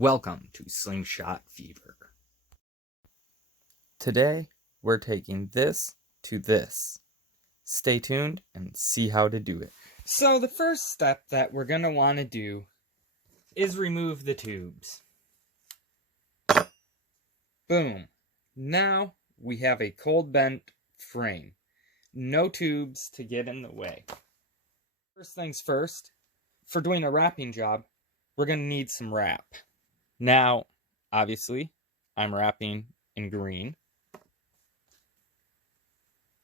Welcome to Slingshot Fever. Today, we're taking this to this. Stay tuned and see how to do it. So the first step that we're going to want to do is remove the tubes. Boom. Now we have a cold bent frame. No tubes to get in the way. First things first, for doing a wrapping job, we're going to need some wrap. Now, obviously, I'm wrapping in green.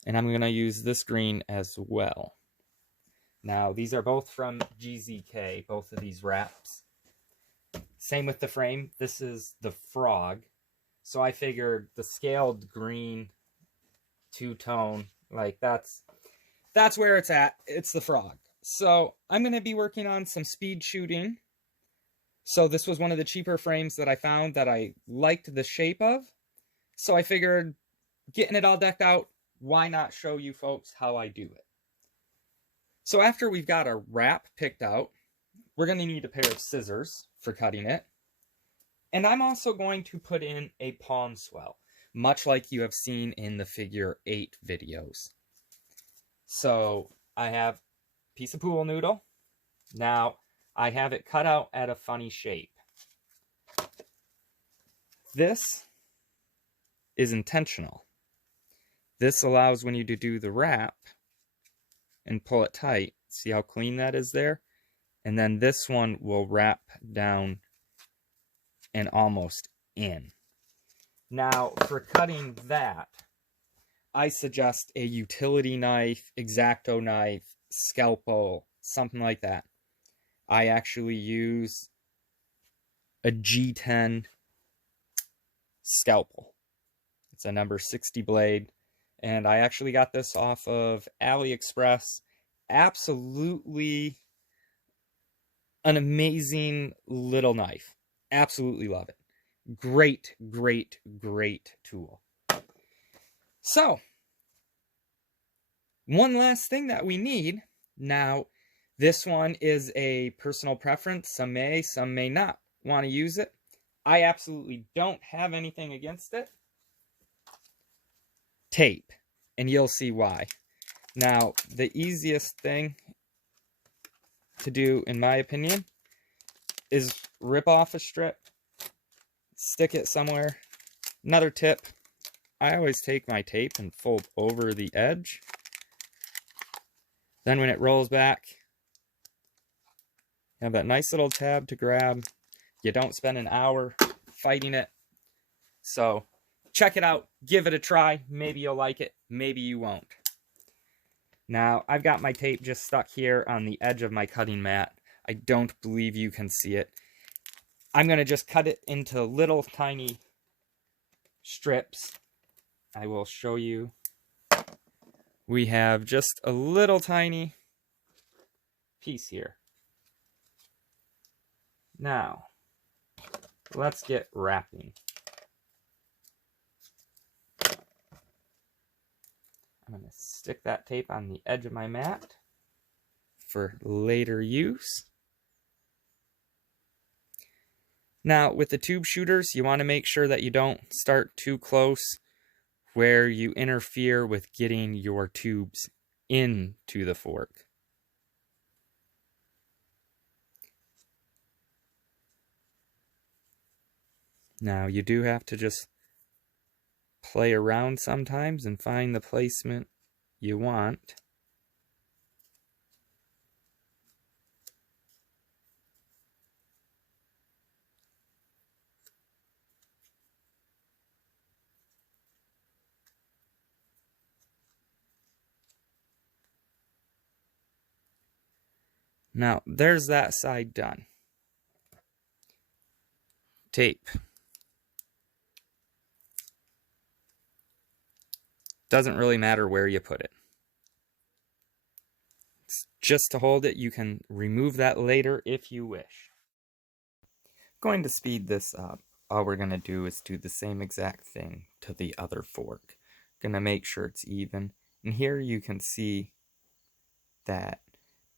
And I'm going to use this green as well. Now, these are both from GZK, both of these wraps. Same with the frame. This is the frog. So I figured the scaled green two-tone, like that's where it's at. It's the frog. So I'm going to be working on some speed shooting. So this was one of the cheaper frames that I found that I liked the shape of. So I figured getting it all decked out, why not show you folks how I do it? So after we've got our wrap picked out, we're going to need a pair of scissors for cutting it. And I'm also going to put in a palm swell, much like you have seen in the figure 8 videos. So I have a piece of pool noodle. Now, I have it cut out at a funny shape. This is intentional. This allows when you do the wrap and pull it tight, see how clean that is there? And then this one will wrap down and almost in. Now, for cutting that, I suggest a utility knife, X-Acto knife, scalpel, something like that. I actually use a G10 scalpel. It's a number 60 blade. And I actually got this off of AliExpress. Absolutely an amazing little knife. Absolutely love it. Great, great, great tool. So, one last thing that we need. Now, this one is a personal preference. Some may not want to use it. I absolutely don't have anything against it. Tape, and you'll see why. Now, the easiest thing to do, in my opinion, is rip off a strip, stick it somewhere. Another tip, I always take my tape and fold over the edge. Then when it rolls back, you have that nice little tab to grab. You don't spend an hour fighting it. So, check it out. Give it a try. Maybe you'll like it. Maybe you won't. Now, I've got my tape just stuck here on the edge of my cutting mat. I don't believe you can see it. I'm going to just cut it into little tiny strips. I will show you. We have just a little tiny piece here. Now, let's get wrapping. I'm going to stick that tape on the edge of my mat for later use. Now, with the tube shooters, you want to make sure that you don't start too close where you interfere with getting your tubes into the fork. Now, you do have to just play around sometimes and find the placement you want. Now, there's that side done. Tape. Doesn't really matter where you put it. It's just to hold it. You can remove that later if you wish. Going to speed this up. All we're going to do is do the same exact thing to the other fork. Going to make sure it's even. And here you can see that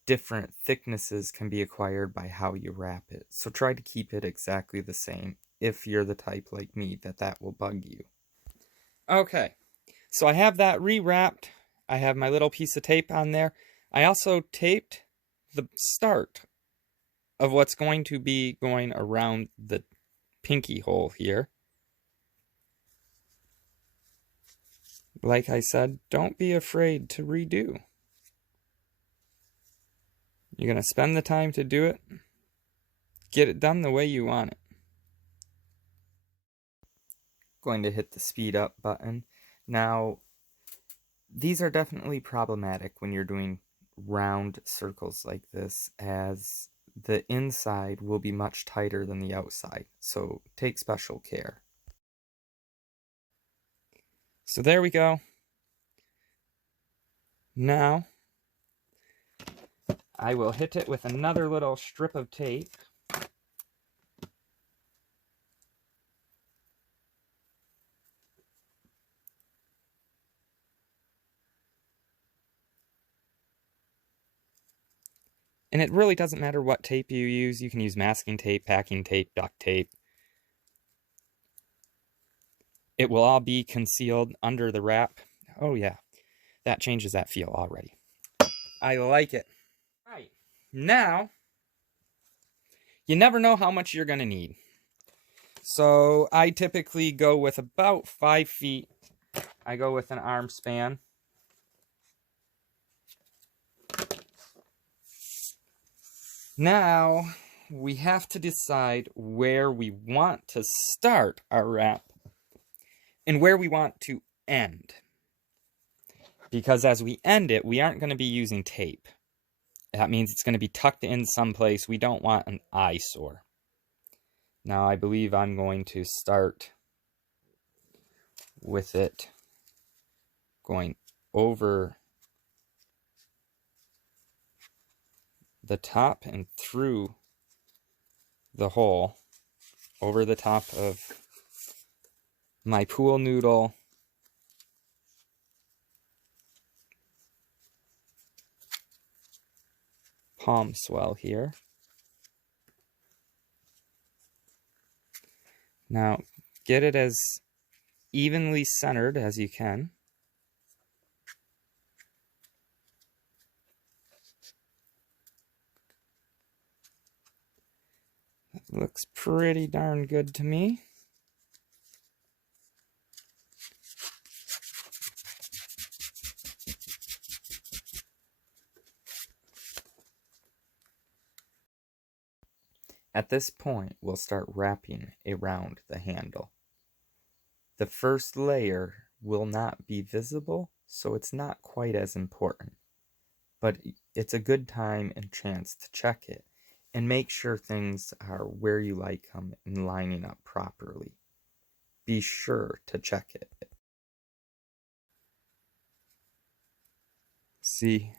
different thicknesses can be acquired by how you wrap it. So try to keep it exactly the same if you're the type like me that will bug you. Okay, so I have that rewrapped. I have my little piece of tape on there. I also taped the start of what's going to be going around the pinky hole here. Like I said, don't be afraid to redo. You're going to spend the time to do it. Get it done the way you want it. Going to hit the speed up button. Now, these are definitely problematic when you're doing round circles like this, as the inside will be much tighter than the outside, so take special care. So there we go. Now, I will hit it with another little strip of tape. And it really doesn't matter what tape you use. You can use masking tape, packing tape, duct tape. It will all be concealed under the wrap. Oh yeah, that changes that feel already. I like it. Right, now, you never know how much you're going to need. So I typically go with about 5 feet. I go with an arm span. Now, we have to decide where we want to start our wrap and where we want to end. Because as we end it, we aren't going to be using tape. That means it's going to be tucked in someplace. We don't want an eyesore. Now, I believe I'm going to start with it going over the top and through the hole, over the top of my pool noodle palm swell here. Now, get it as evenly centered as you can. That looks pretty darn good to me. At this point, we'll start wrapping around the handle. The first layer will not be visible, so it's not quite as important. But it's a good time and chance to check it and make sure things are where you like them and lining up properly. Be sure to check it. See,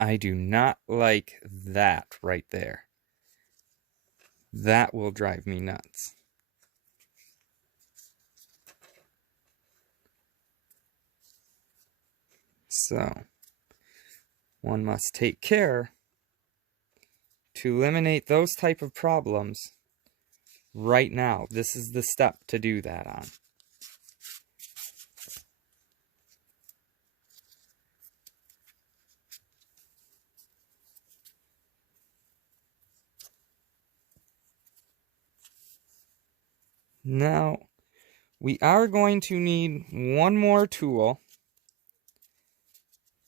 I do not like that right there. That will drive me nuts. So, one must take care to eliminate those type of problems right now. This is the step to do that on. Now, we are going to need one more tool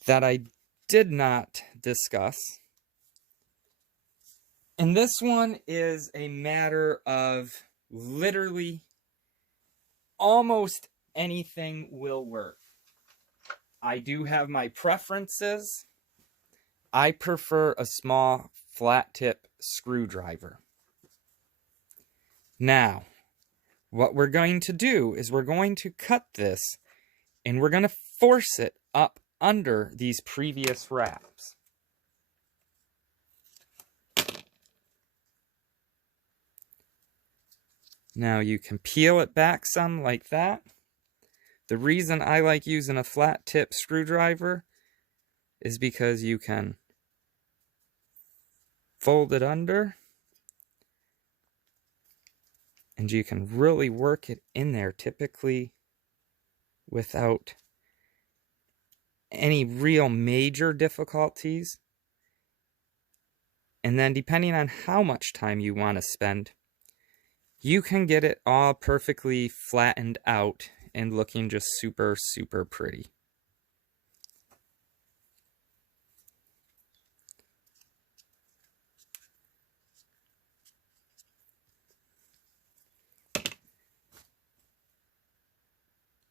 that I did not discuss. And this one is a matter of literally almost anything will work. I do have my preferences. I prefer a small flat tip screwdriver. Now, what we're going to do is we're going to cut this and we're going to force it up under these previous wraps. Now you can peel it back some like that. The reason I like using a flat tip screwdriver is because you can fold it under, and you can really work it in there, typically without any real major difficulties. And then depending on how much time you want to spend, you can get it all perfectly flattened out and looking just super, super pretty.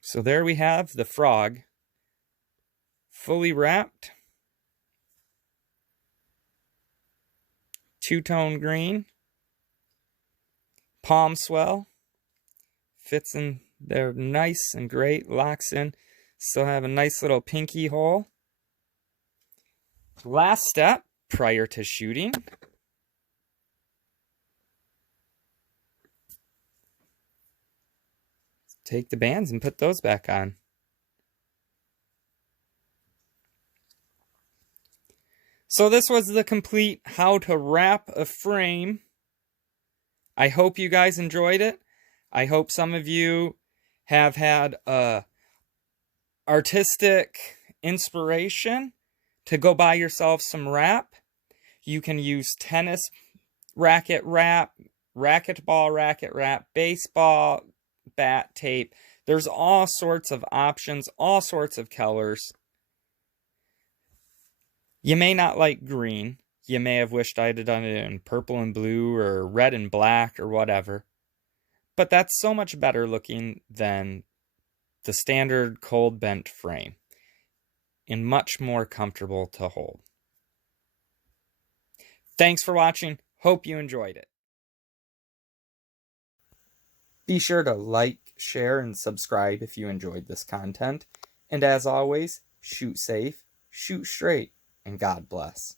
So there we have the frog, fully wrapped, two-tone green, palm swell, fits in there nice and great, locks in, still have a nice little pinky hole. Last step prior to shooting. Take the bands and put those back on. So this was the complete how to wrap a frame. I hope you guys enjoyed it. I hope some of you have had artistic inspiration to go buy yourself some wrap. You can use tennis racket wrap, racquetball racket wrap, baseball bat tape. There's all sorts of options, all sorts of colors. You may not like green. You may have wished I'd have done it in purple and blue or red and black or whatever. But that's so much better looking than the standard cold bent frame and much more comfortable to hold. Thanks for watching. Hope you enjoyed it. Be sure to like, share, and subscribe if you enjoyed this content. And as always, shoot safe, shoot straight, and God bless.